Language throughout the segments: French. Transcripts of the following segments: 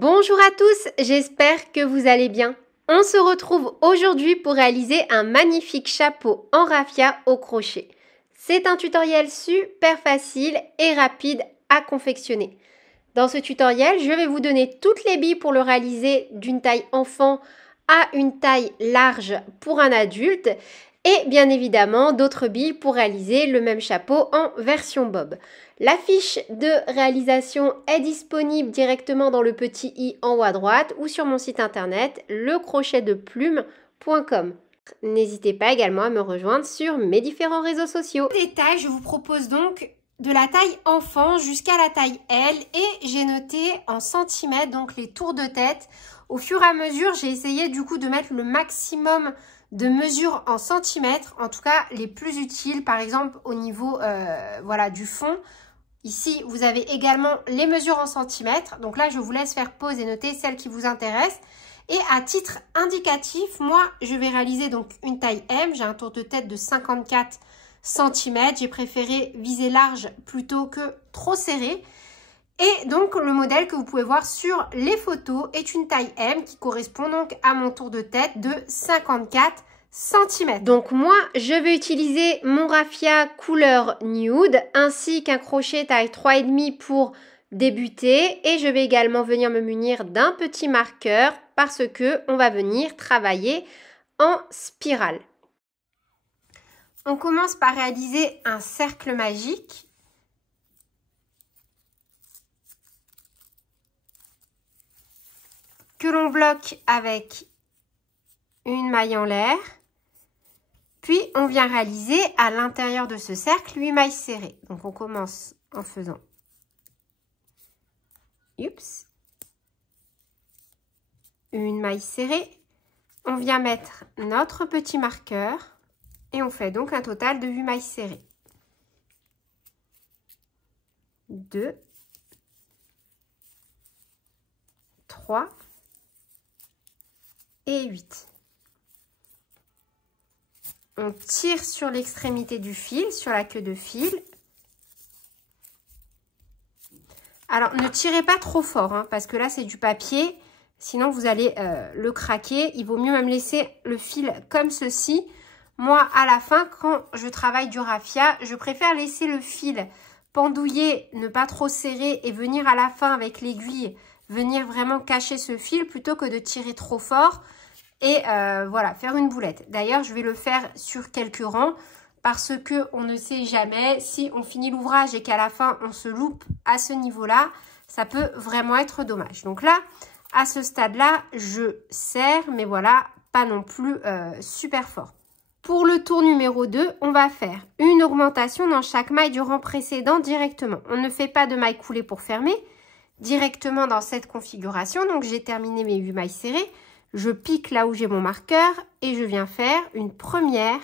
Bonjour à tous, j'espère que vous allez bien. On se retrouve aujourd'hui pour réaliser un magnifique chapeau en raffia au crochet. C'est un tutoriel super facile et rapide à confectionner. Dans ce tutoriel, je vais vous donner toutes les billes pour le réaliser d'une taille enfant à une taille large pour un adulte et bien évidemment d'autres billes pour réaliser le même chapeau en version bob. La fiche de réalisation est disponible directement dans le petit i en haut à droite ou sur mon site internet lecrochetdeplume.com. N'hésitez pas également à me rejoindre sur mes différents réseaux sociaux. Détail, je vous propose donc de la taille enfant jusqu'à la taille L et j'ai noté en centimètres donc les tours de tête. Au fur et à mesure, j'ai essayé du coup de mettre le maximum de mesures en centimètres, en tout cas les plus utiles, par exemple au niveau voilà, du fond. Ici, vous avez également les mesures en centimètres. Donc là, je vous laisse faire pause et noter celles qui vous intéressent. Et à titre indicatif, moi, je vais réaliser donc une taille M. J'ai un tour de tête de 54 cm. J'ai préféré viser large plutôt que trop serré. Et donc, le modèle que vous pouvez voir sur les photos est une taille M qui correspond donc à mon tour de tête de 54 cm. Donc moi, je vais utiliser mon raffia couleur nude ainsi qu'un crochet taille 3,5 pour débuter. Et je vais également venir me munir d'un petit marqueur parce que on va venir travailler en spirale. On commence par réaliser un cercle magique. Que l'on bloque avec une maille en l'air. Puis, on vient réaliser à l'intérieur de ce cercle 8 mailles serrées. Donc, on commence en faisant une maille serrée. On vient mettre notre petit marqueur et on fait donc un total de 8 mailles serrées. 2, 3 et 8. On tire sur l'extrémité du fil, sur la queue de fil. Alors, ne tirez pas trop fort, hein, parce que là, c'est du papier. Sinon, vous allez le craquer. Il vaut mieux même laisser le fil comme ceci. Moi, à la fin, quand je travaille du raffia, je préfère laisser le fil pendouiller, ne pas trop serrer et venir à la fin avec l'aiguille, venir vraiment cacher ce fil plutôt que de tirer trop fort. Et voilà, faire une boulette. D'ailleurs, je vais le faire sur quelques rangs parce que on ne sait jamais si on finit l'ouvrage et qu'à la fin, on se loupe à ce niveau-là. Ça peut vraiment être dommage. Donc là, à ce stade-là, je serre, mais voilà, pas non plus super fort. Pour le tour numéro 2, on va faire une augmentation dans chaque maille du rang précédent directement. On ne fait pas de maille coulée pour fermer directement dans cette configuration. Donc, j'ai terminé mes 8 mailles serrées. Je pique là où j'ai mon marqueur et je viens faire une première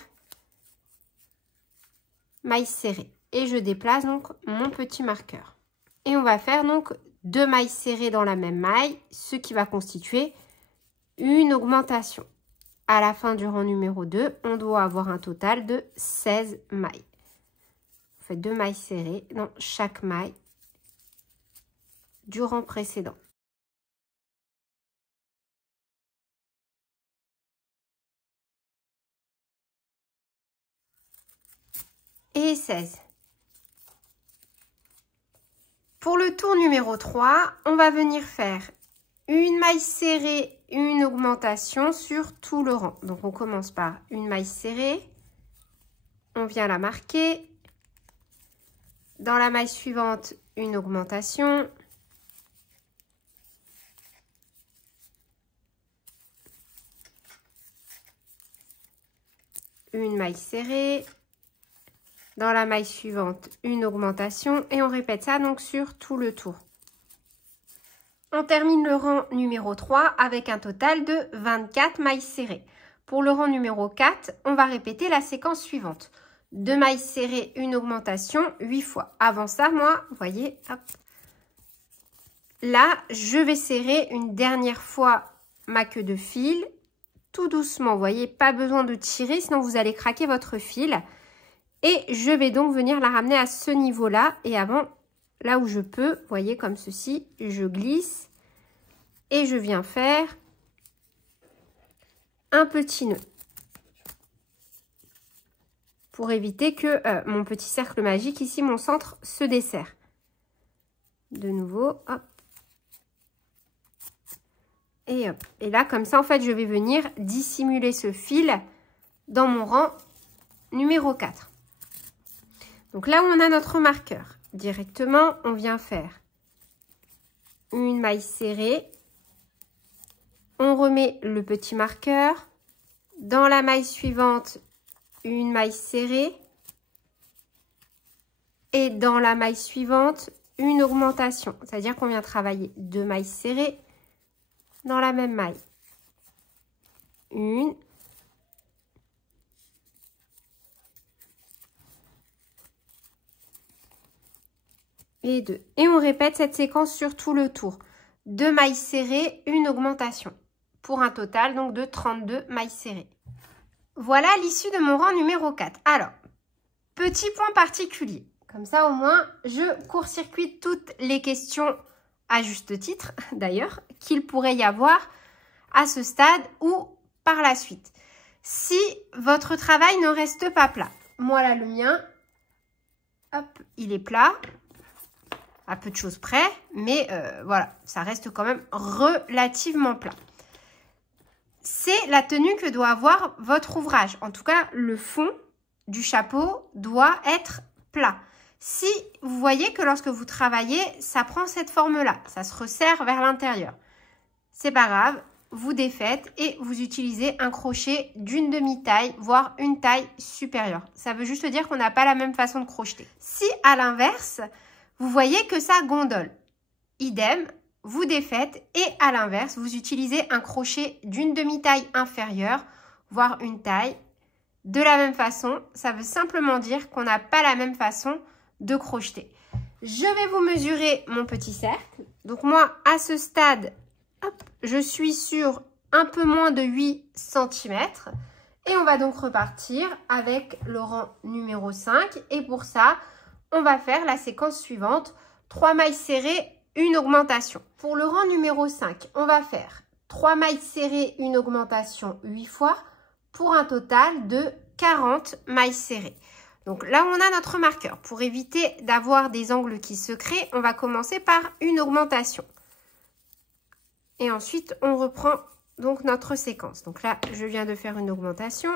maille serrée. Et je déplace donc mon petit marqueur. Et on va faire donc 2 mailles serrées dans la même maille, ce qui va constituer une augmentation. À la fin du rang numéro 2, on doit avoir un total de 16 mailles. On fait 2 mailles serrées dans chaque maille du rang précédent. Et 16. Pour le tour numéro 3, on va venir faire une maille serrée, une augmentation sur tout le rang. Donc, on commence par une maille serrée. On vient la marquer. Dans la maille suivante, une augmentation. Une maille serrée. Dans la maille suivante, une augmentation et on répète ça donc sur tout le tour. On termine le rang numéro 3 avec un total de 24 mailles serrées. Pour le rang numéro 4, on va répéter la séquence suivante. 2 mailles serrées, une augmentation 8 fois. Avant ça, moi, vous voyez, hop, là, je vais serrer une dernière fois ma queue de fil, tout doucement. Vous voyez, pas besoin de tirer, sinon vous allez craquer votre fil. Et je vais donc venir la ramener à ce niveau-là. Et avant, là où je peux, vous voyez, comme ceci, je glisse et je viens faire un petit nœud pour éviter que mon petit cercle magique, ici mon centre, se desserre. De nouveau, hop. Et hop. Et là, comme ça, en fait, je vais venir dissimuler ce fil dans mon rang numéro 4. Donc là où on a notre marqueur, directement, on vient faire une maille serrée. On remet le petit marqueur. Dans la maille suivante, une maille serrée. Et dans la maille suivante, une augmentation. C'est-à-dire qu'on vient travailler 2 mailles serrées dans la même maille. Une. Et 2. Et on répète cette séquence sur tout le tour. 2 mailles serrées, une augmentation. Pour un total donc de 32 mailles serrées. Voilà l'issue de mon rang numéro 4. Alors, petit point particulier. Comme ça, au moins, je court-circuite toutes les questions, à juste titre d'ailleurs, qu'il pourrait y avoir à ce stade ou par la suite. Si votre travail ne reste pas plat. Moi, là, le mien, hop, il est plat. À peu de choses près, mais voilà, ça reste quand même relativement plat. C'est la tenue que doit avoir votre ouvrage. En tout cas, le fond du chapeau doit être plat. Si vous voyez que lorsque vous travaillez, ça prend cette forme-là, ça se resserre vers l'intérieur, c'est pas grave, vous défaites et vous utilisez un crochet d'une demi-taille, voire une taille supérieure. Ça veut juste dire qu'on n'a pas la même façon de crocheter. Si à l'inverse, vous voyez que ça gondole, idem, vous défaites et à l'inverse, vous utilisez un crochet d'une demi-taille inférieure, voire une taille. De la même façon, ça veut simplement dire qu'on n'a pas la même façon de crocheter. Je vais vous mesurer mon petit cercle. Donc moi, à ce stade, hop, je suis sur un peu moins de 8 cm. Et on va donc repartir avec le rang numéro 5. Et pour ça, on va faire la séquence suivante. 3 mailles serrées, une augmentation. Pour le rang numéro 5, on va faire 3 mailles serrées, une augmentation 8 fois pour un total de 40 mailles serrées. Donc là, on a notre marqueur. Pour éviter d'avoir des angles qui se créent, on va commencer par une augmentation. Et ensuite, on reprend donc notre séquence. Donc là, je viens de faire une augmentation.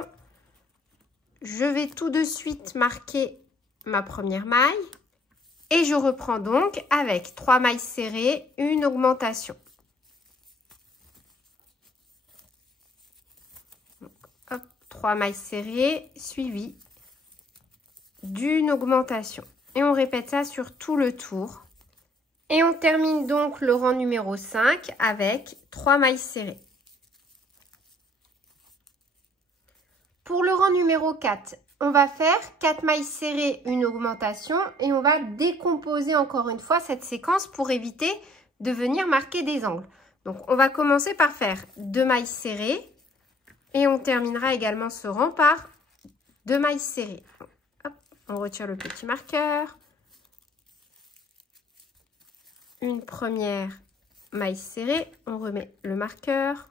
Je vais tout de suite marquer ma première maille. Et je reprends donc avec 3 mailles serrées, une augmentation. Donc, hop, 3 mailles serrées suivies d'une augmentation. Et on répète ça sur tout le tour. Et on termine donc le rang numéro 5 avec 3 mailles serrées. Pour le rang numéro 4, on va faire 4 mailles serrées, une augmentation et on va décomposer encore une fois cette séquence pour éviter de venir marquer des angles. Donc, on va commencer par faire 2 mailles serrées et on terminera également ce rang par 2 mailles serrées. Hop, on retire le petit marqueur. Une première maille serrée, on remet le marqueur.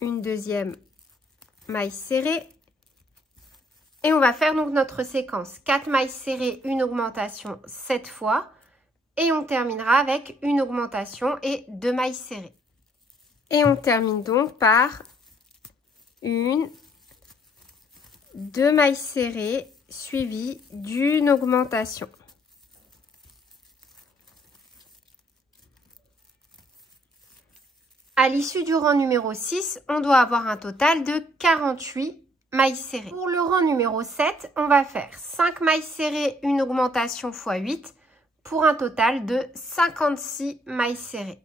Une deuxième maille serrée. Et on va faire donc notre séquence 4 mailles serrées, une augmentation 7 fois. Et on terminera avec une augmentation et 2 mailles serrées. Et on termine donc par 1, 2 mailles serrées suivies d'une augmentation. À l'issue du rang numéro 6, on doit avoir un total de 48 mailles serrées. Pour le rang numéro 7, on va faire 5 mailles serrées, une augmentation x 8 pour un total de 56 mailles serrées.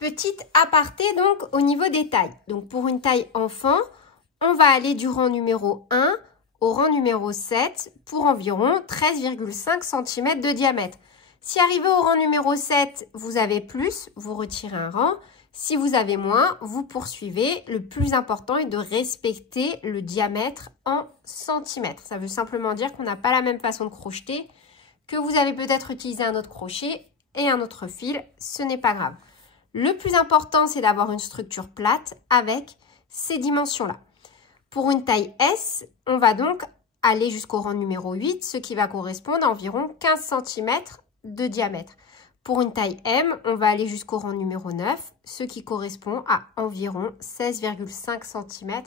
Petite aparté donc au niveau des tailles. Donc pour une taille enfant, on va aller du rang numéro 1 au rang numéro 7 pour environ 13,5 cm de diamètre. Si arrivé au rang numéro 7, vous avez plus, vous retirez un rang. Si vous avez moins, vous poursuivez. Le plus important est de respecter le diamètre en centimètres. Ça veut simplement dire qu'on n'a pas la même façon de crocheter, que vous avez peut-être utilisé un autre crochet et un autre fil. Ce n'est pas grave. Le plus important, c'est d'avoir une structure plate avec ces dimensions-là. Pour une taille S, on va donc aller jusqu'au rang numéro 8, ce qui va correspondre à environ 15 cm de diamètre. Pour une taille M, on va aller jusqu'au rang numéro 9, ce qui correspond à environ 16,5 cm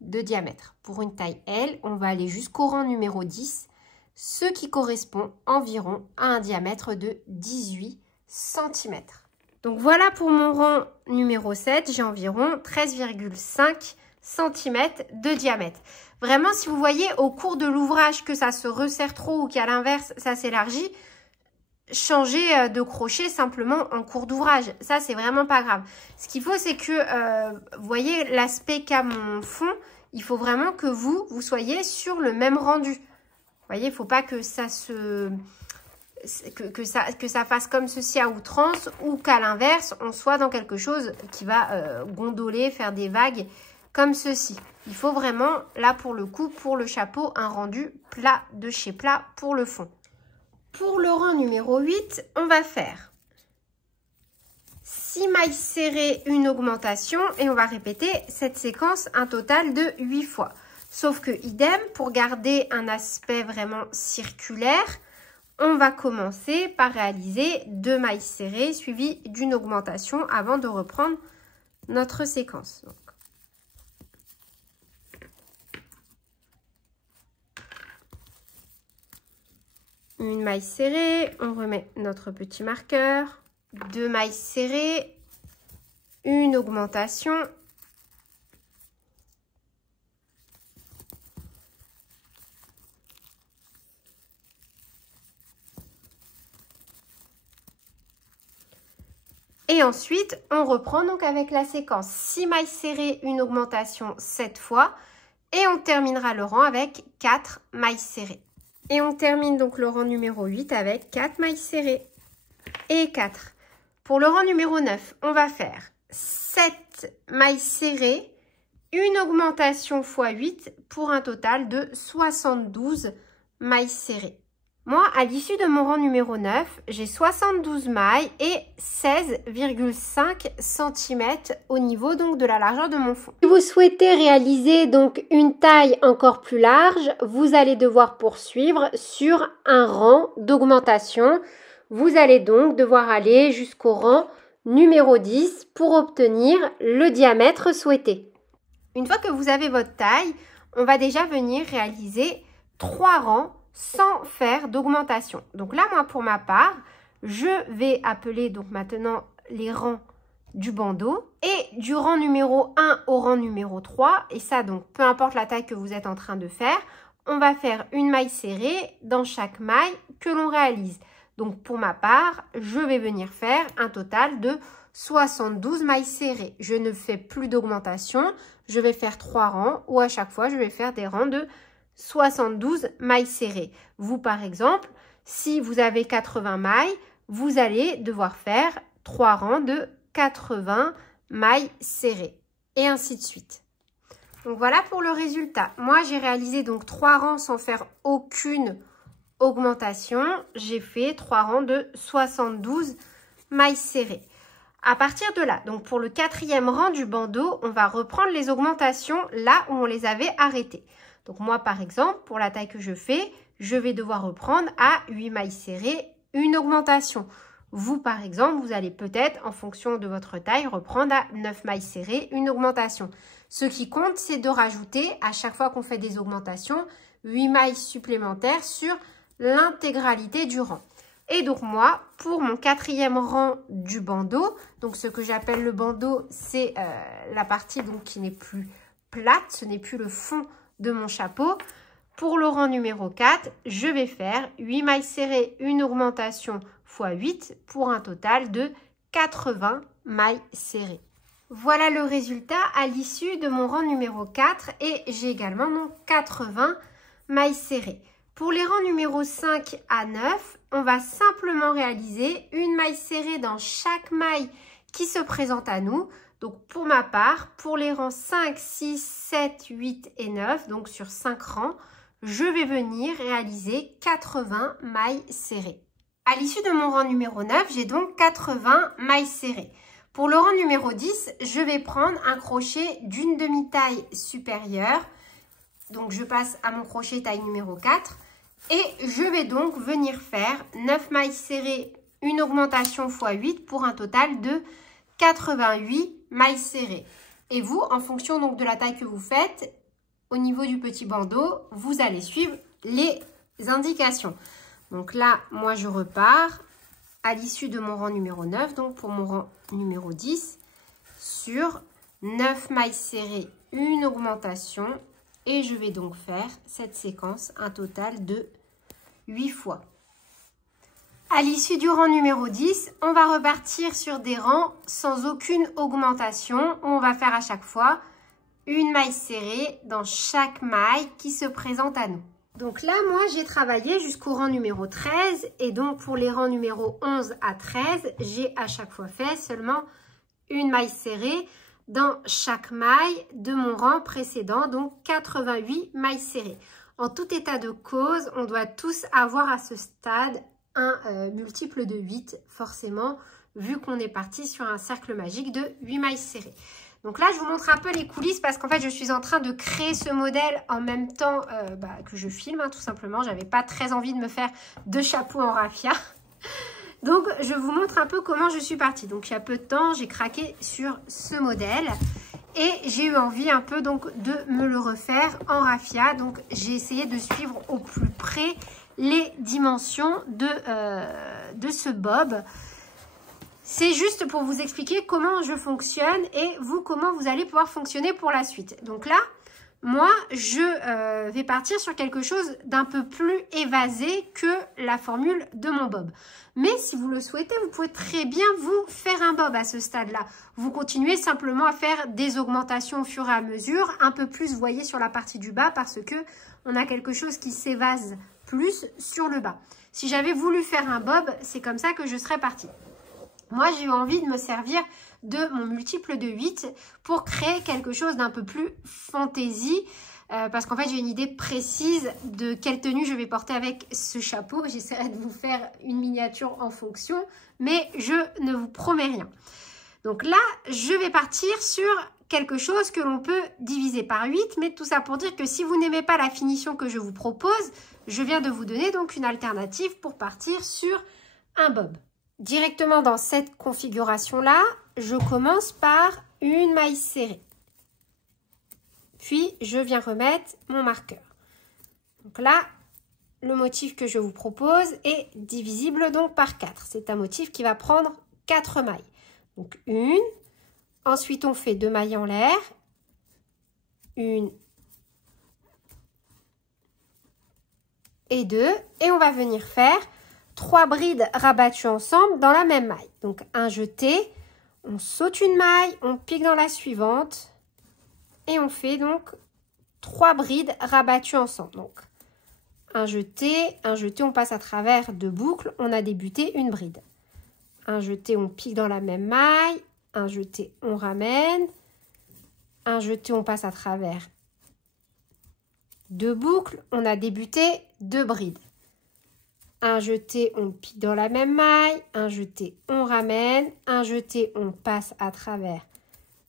de diamètre. Pour une taille L, on va aller jusqu'au rang numéro 10, ce qui correspond environ à un diamètre de 18 cm. Donc voilà pour mon rang numéro 7, j'ai environ 13,5 cm de diamètre. Vraiment, si vous voyez au cours de l'ouvrage que ça se resserre trop ou qu'à l'inverse, ça s'élargit, changez de crochet simplement en cours d'ouvrage. Ça, c'est vraiment pas grave. Ce qu'il faut, c'est que, vous voyez l'aspect qu'a mon fond, il faut vraiment que vous soyez sur le même rendu. Vous voyez, il ne faut pas que ça se... Que ça fasse comme ceci à outrance ou qu'à l'inverse, on soit dans quelque chose qui va gondoler, faire des vagues comme ceci. Il faut vraiment, là pour le coup, pour le chapeau, un rendu plat de chez plat pour le fond. Pour le rang numéro 8, on va faire 6 mailles serrées, une augmentation et on va répéter cette séquence un total de 8 fois. Sauf que idem, pour garder un aspect vraiment circulaire, on va commencer par réaliser 2 mailles serrées suivies d'une augmentation avant de reprendre notre séquence. Donc, une maille serrée, on remet notre petit marqueur, 2 mailles serrées, une augmentation, et ensuite, on reprend donc avec la séquence 6 mailles serrées, une augmentation 7 fois. Et on terminera le rang avec 4 mailles serrées. Et on termine donc le rang numéro 8 avec 4 mailles serrées. Et 4. Pour le rang numéro 9, on va faire 7 mailles serrées, une augmentation x 8 pour un total de 72 mailles serrées. Moi, à l'issue de mon rang numéro 9, j'ai 72 mailles et 16,5 cm au niveau donc de la largeur de mon fond. Si vous souhaitez réaliser donc une taille encore plus large, vous allez devoir poursuivre sur un rang d'augmentation. Vous allez donc devoir aller jusqu'au rang numéro 10 pour obtenir le diamètre souhaité. Une fois que vous avez votre taille, on va déjà venir réaliser 3 rangs sans faire d'augmentation. Donc là, moi, pour ma part, je vais appeler donc maintenant les rangs du bandeau et du rang numéro 1 au rang numéro 3. Et ça, donc, peu importe la taille que vous êtes en train de faire, on va faire une maille serrée dans chaque maille que l'on réalise. Donc, pour ma part, je vais venir faire un total de 72 mailles serrées. Je ne fais plus d'augmentation. Je vais faire 3 rangs où à chaque fois, je vais faire des rangs de 72 mailles serrées. Vous, par exemple, si vous avez 80 mailles, vous allez devoir faire 3 rangs de 80 mailles serrées. Et ainsi de suite. Donc, voilà pour le résultat. Moi, j'ai réalisé donc 3 rangs sans faire aucune augmentation. J'ai fait 3 rangs de 72 mailles serrées. À partir de là, donc pour le 4e rang du bandeau, on va reprendre les augmentations là où on les avait arrêtées. Donc moi, par exemple, pour la taille que je fais, je vais devoir reprendre à 8 mailles serrées, une augmentation. Vous, par exemple, vous allez peut-être, en fonction de votre taille, reprendre à 9 mailles serrées, une augmentation. Ce qui compte, c'est de rajouter, à chaque fois qu'on fait des augmentations, 8 mailles supplémentaires sur l'intégralité du rang. Et donc moi, pour mon 4e rang du bandeau, donc ce que j'appelle le bandeau, c'est la partie donc qui n'est plus plate, ce n'est plus le fond de mon chapeau. Pour le rang numéro 4, je vais faire 8 mailles serrées, une augmentation x 8 pour un total de 80 mailles serrées. Voilà le résultat à l'issue de mon rang numéro 4 et j'ai également donc 80 mailles serrées. Pour les rangs numéro 5 à 9, on va simplement réaliser une maille serrée dans chaque maille qui se présente à nous. Donc, pour ma part, pour les rangs 5, 6, 7, 8 et 9, donc sur 5 rangs, je vais venir réaliser 80 mailles serrées. À l'issue de mon rang numéro 9, j'ai donc 80 mailles serrées. Pour le rang numéro 10, je vais prendre un crochet d'une demi-taille supérieure. Donc, je passe à mon crochet taille numéro 4. Et je vais donc venir faire 9 mailles serrées, une augmentation x 8 pour un total de 88 mailles serrées. Et vous, en fonction donc de la taille que vous faites, au niveau du petit bandeau, vous allez suivre les indications. Donc là, moi, je repars à l'issue de mon rang numéro 9, donc pour mon rang numéro 10, sur 9 mailles serrées, une augmentation. Et je vais donc faire cette séquence, un total de 8 fois. À l'issue du rang numéro 10, on va repartir sur des rangs sans aucune augmentation. On va faire à chaque fois une maille serrée dans chaque maille qui se présente à nous. Donc là, moi, j'ai travaillé jusqu'au rang numéro 13. Et donc, pour les rangs numéro 11 à 13, j'ai à chaque fois fait seulement une maille serrée dans chaque maille de mon rang précédent, donc 88 mailles serrées. En tout état de cause, on doit tous avoir à ce stade un multiple de 8, forcément, vu qu'on est parti sur un cercle magique de 8 mailles serrées. Donc là, je vous montre un peu les coulisses parce qu'en fait, je suis en train de créer ce modèle en même temps que je filme, hein, tout simplement. J'avais pas très envie de me faire de chapeau en raffia. Donc, je vous montre un peu comment je suis partie. Donc, il y a peu de temps, j'ai craqué sur ce modèle et j'ai eu envie un peu donc de me le refaire en raffia. Donc, j'ai essayé de suivre au plus près les dimensions de ce bob. C'est juste pour vous expliquer comment je fonctionne et vous, comment vous allez pouvoir fonctionner pour la suite. Donc là, moi, je vais partir sur quelque chose d'un peu plus évasé que la formule de mon bob. Mais si vous le souhaitez, vous pouvez très bien vous faire un bob à ce stade-là. Vous continuez simplement à faire des augmentations au fur et à mesure, un peu plus, vous voyez, sur la partie du bas parce que on a quelque chose qui s'évase plus sur le bas. Si j'avais voulu faire un bob, c'est comme ça que je serais partie. Moi, j'ai eu envie de me servir de mon multiple de 8 pour créer quelque chose d'un peu plus fantaisie. Parce qu'en fait, j'ai une idée précise de quelle tenue je vais porter avec ce chapeau. J'essaierai de vous faire une miniature en fonction, mais je ne vous promets rien. Donc là, je vais partir sur quelque chose que l'on peut diviser par 8, mais tout ça pour dire que si vous n'aimez pas la finition que je vous propose, je viens de vous donner donc une alternative pour partir sur un bob. Directement dans cette configuration-là, je commence par une maille serrée. Puis, je viens remettre mon marqueur. Donc là, le motif que je vous propose est divisible donc par 4. C'est un motif qui va prendre 4 mailles. Donc, une. Ensuite, on fait 2 mailles en l'air. Une. Et 2. Et on va venir faire 3 brides rabattues ensemble dans la même maille. Donc, un jeté. On saute une maille. On pique dans la suivante. Et on fait donc 3 brides rabattues ensemble. Donc, un jeté, on passe à travers 2 boucles. On a débuté une bride. Un jeté, on pique dans la même maille. Un jeté, on ramène. Un jeté, on passe à travers 2 boucles. On a débuté 2 brides. Un jeté, on pique dans la même maille. Un jeté, on ramène. Un jeté, on passe à travers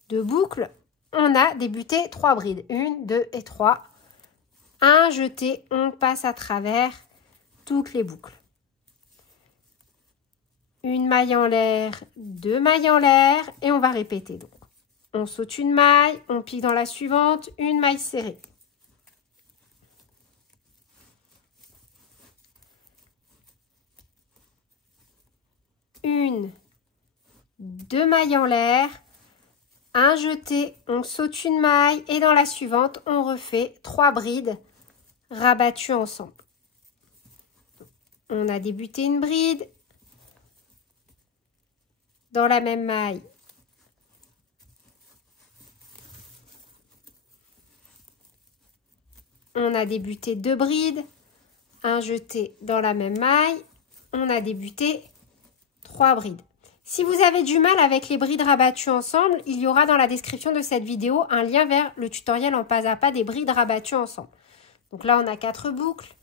2 boucles. On a débuté 3 brides. 1, 2 et 3. Un jeté, on passe à travers toutes les boucles. Une maille en l'air, 2 mailles en l'air et on va répéter. Donc, on saute une maille, on pique dans la suivante, une maille serrée. Une, 2 mailles en l'air. Un jeté, on saute une maille et dans la suivante, on refait 3 brides rabattues ensemble. On a débuté une bride. Dans la même maille, on a débuté 2 brides. Un jeté dans la même maille. On a débuté 3 brides. Si vous avez du mal avec les brides rabattues ensemble, il y aura dans la description de cette vidéo un lien vers le tutoriel en pas à pas des brides rabattues ensemble. Donc là, on a 4 boucles.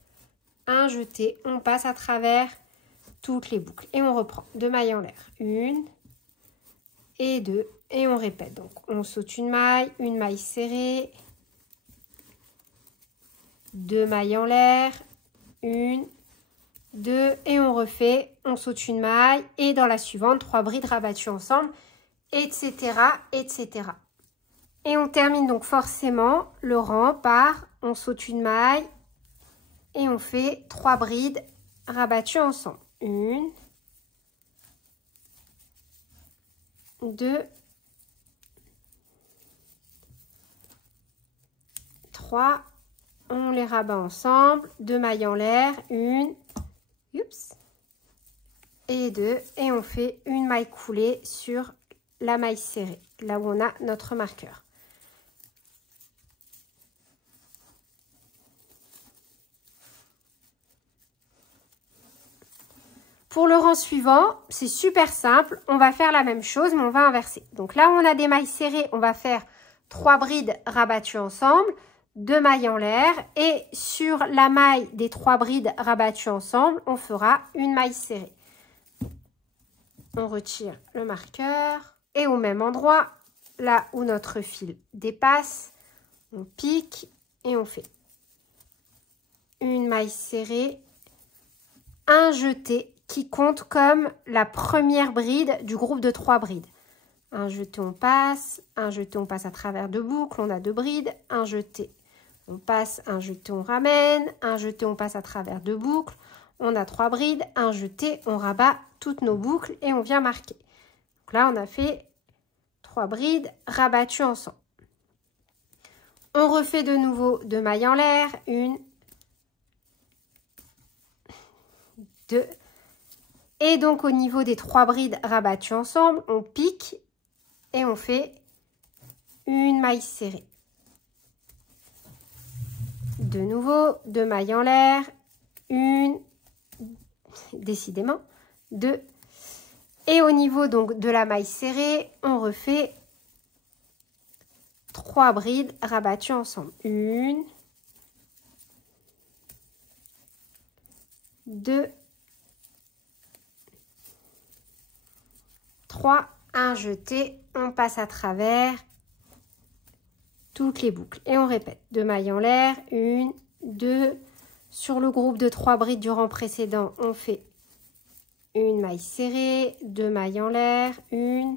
Un jeté, on passe à travers toutes les boucles. Et on reprend 2 mailles en l'air. 1 et 2 et on répète. Donc on saute une maille serrée, 2 mailles en l'air, 1, 2 et on refait, on saute une maille et dans la suivante 3 brides rabattues ensemble, etc., etc. Et on termine donc forcément le rang par on saute une maille et on fait 3 brides rabattues ensemble. 1, 2, 3, on les rabat ensemble, 2 mailles en l'air, 1, et 2, et on fait une maille coulée sur la maille serrée, là où on a notre marqueur. Pour le rang suivant, c'est super simple, on va faire la même chose, mais on va inverser. Donc là où on a des mailles serrées, on va faire 3 brides rabattues ensemble, 2 mailles en l'air, et sur la maille des 3 brides rabattues ensemble, on fera une maille serrée. On retire le marqueur, et au même endroit, là où notre fil dépasse, on pique, et on fait une maille serrée, un jeté, qui compte comme la première bride du groupe de 3 brides. Un jeté, on passe à travers 2 boucles, on a 2 brides, un jeté, on passe, un jeté, on ramène, un jeté, on passe à travers 2 boucles, on a 3 brides, un jeté, on rabat toutes nos boucles et on vient marquer. Donc là, on a fait 3 brides rabattues ensemble. On refait de nouveau 2 mailles en l'air, 1, 2. Et donc, au niveau des 3 brides rabattues ensemble, on pique et on fait une maille serrée. De nouveau, 2 mailles en l'air, 1, décidément, 2. Et au niveau donc de la maille serrée, on refait 3 brides rabattues ensemble. 1, 2, 3, un jeté, on passe à travers toutes les boucles et on répète. 2 mailles en l'air, 1, 2, sur le groupe de 3 brides du rang précédent, on fait une maille serrée, 2 mailles en l'air, 1,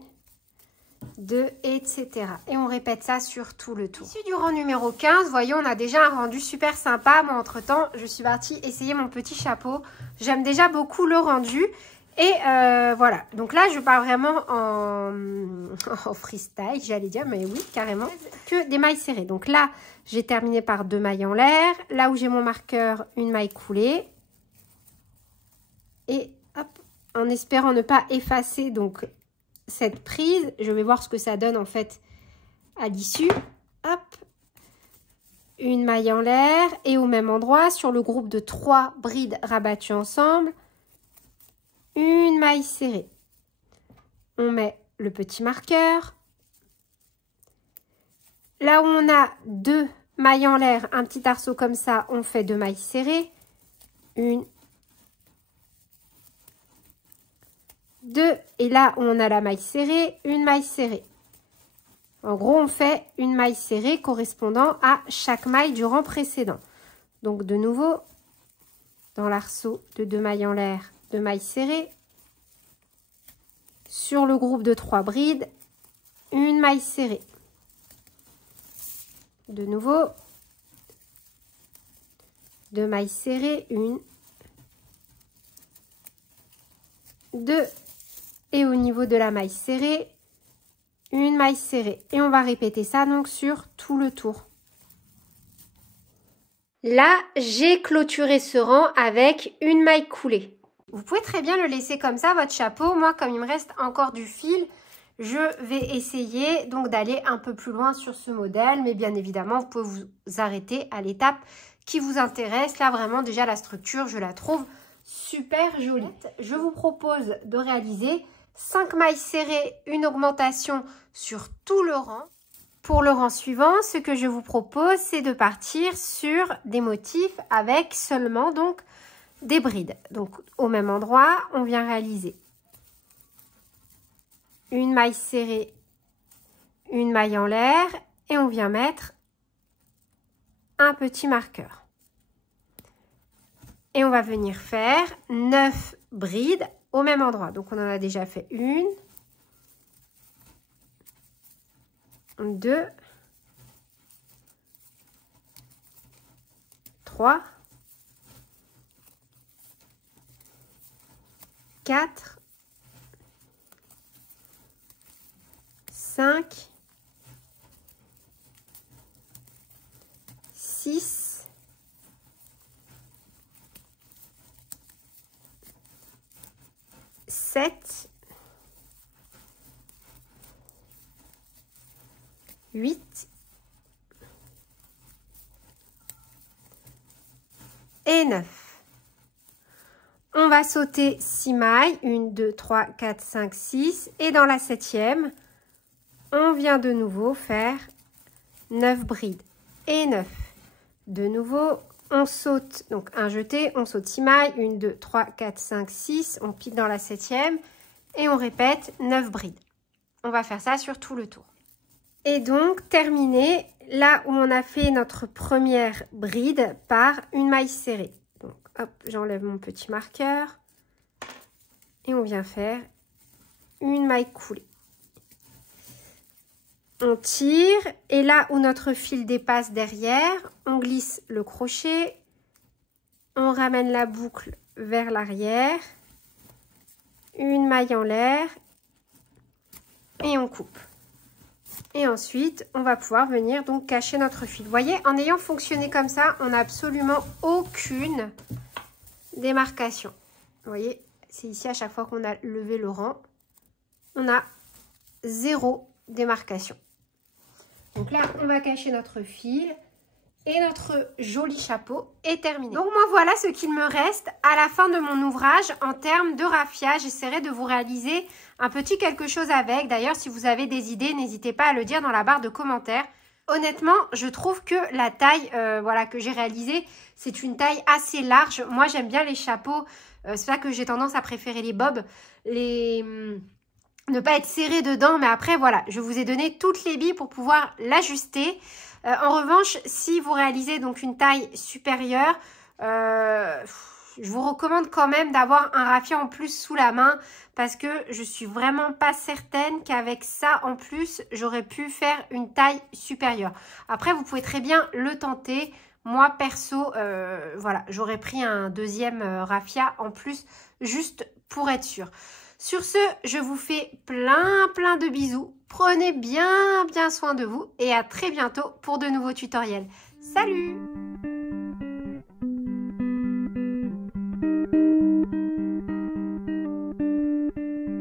2, etc. Et on répète ça sur tout le tour. Issu du rang numéro 15, voyons, on a déjà un rendu super sympa. Moi, entre-temps, je suis partie essayer mon petit chapeau. J'aime déjà beaucoup le rendu. Et voilà, donc là je pars vraiment en freestyle, j'allais dire, mais oui, carrément, que des mailles serrées. Donc là, j'ai terminé par 2 mailles en l'air, là où j'ai mon marqueur, une maille coulée. Et hop, en espérant ne pas effacer donc cette prise, je vais voir ce que ça donne en fait à l'issue. Hop, une maille en l'air et au même endroit, sur le groupe de 3 brides rabattues ensemble, une maille serrée. On met le petit marqueur. Là où on a 2 mailles en l'air, un petit arceau comme ça, on fait 2 mailles serrées. 1, 2. Et là où on a la maille serrée, une maille serrée. En gros, on fait une maille serrée correspondant à chaque maille du rang précédent. Donc de nouveau, dans l'arceau de 2 mailles en l'air, 2 mailles serrées. Sur le groupe de 3 brides, une maille serrée. De nouveau, 2 mailles serrées, 1, 2. Et au niveau de la maille serrée, une maille serrée. Et on va répéter ça donc sur tout le tour. Là, j'ai clôturé ce rang avec une maille coulée. Vous pouvez très bien le laisser comme ça, votre chapeau. Moi, comme il me reste encore du fil, je vais essayer donc d'aller un peu plus loin sur ce modèle. Mais bien évidemment, vous pouvez vous arrêter à l'étape qui vous intéresse. Là, vraiment, déjà, la structure, je la trouve super jolie. Je vous propose de réaliser 5 mailles serrées, une augmentation sur tout le rang. Pour le rang suivant, ce que je vous propose, c'est de partir sur des motifs avec seulement donc des brides. Donc au même endroit, on vient réaliser une maille serrée, une maille en l'air et on vient mettre un petit marqueur. Et on va venir faire 9 brides au même endroit. Donc on en a déjà fait 1, 2, 3, 4, 5, 6, 7, 8 et 9. On va sauter 6 mailles, 1, 2, 3, 4, 5, 6 et dans la 7e, on vient de nouveau faire 9 brides et 9. De nouveau, on saute, donc un jeté, on saute 6 mailles, 1, 2, 3, 4, 5, 6, on pique dans la 7e et on répète 9 brides. On va faire ça sur tout le tour. Et donc, terminé là où on a fait notre première bride par une maille serrée. Donc, hop, j'enlève mon petit marqueur et on vient faire une maille coulée. On tire et là où notre fil dépasse derrière, on glisse le crochet, on ramène la boucle vers l'arrière, une maille en l'air et on coupe. Et ensuite, on va pouvoir venir donc cacher notre fil. Vous voyez, en ayant fonctionné comme ça, on n'a absolument aucune démarcation. Vous voyez, c'est ici à chaque fois qu'on a levé le rang, on a 0 démarcation. Donc là, on va cacher notre fil et notre joli chapeau est terminé. Donc moi, voilà ce qu'il me reste à la fin de mon ouvrage en termes de raffia. J'essaierai de vous réaliser un petit quelque chose avec. D'ailleurs, si vous avez des idées, n'hésitez pas à le dire dans la barre de commentaires. Honnêtement, je trouve que la taille voilà, que j'ai réalisée, c'est une taille assez large. Moi, j'aime bien les chapeaux. C'est ça que j'ai tendance à préférer les bobs. Ne pas être serré dedans, mais après voilà, je vous ai donné toutes les billes pour pouvoir l'ajuster. En revanche, si vous réalisez donc une taille supérieure, je vous recommande quand même d'avoir un raffia en plus sous la main parce que je suis vraiment pas certaine qu'avec ça en plus, j'aurais pu faire une taille supérieure. Après, vous pouvez très bien le tenter. Moi, perso, voilà, j'aurais pris un deuxième raffia en plus juste pour être sûre. Sur ce, je vous fais plein de bisous. Prenez bien soin de vous et à très bientôt pour de nouveaux tutoriels. Salut!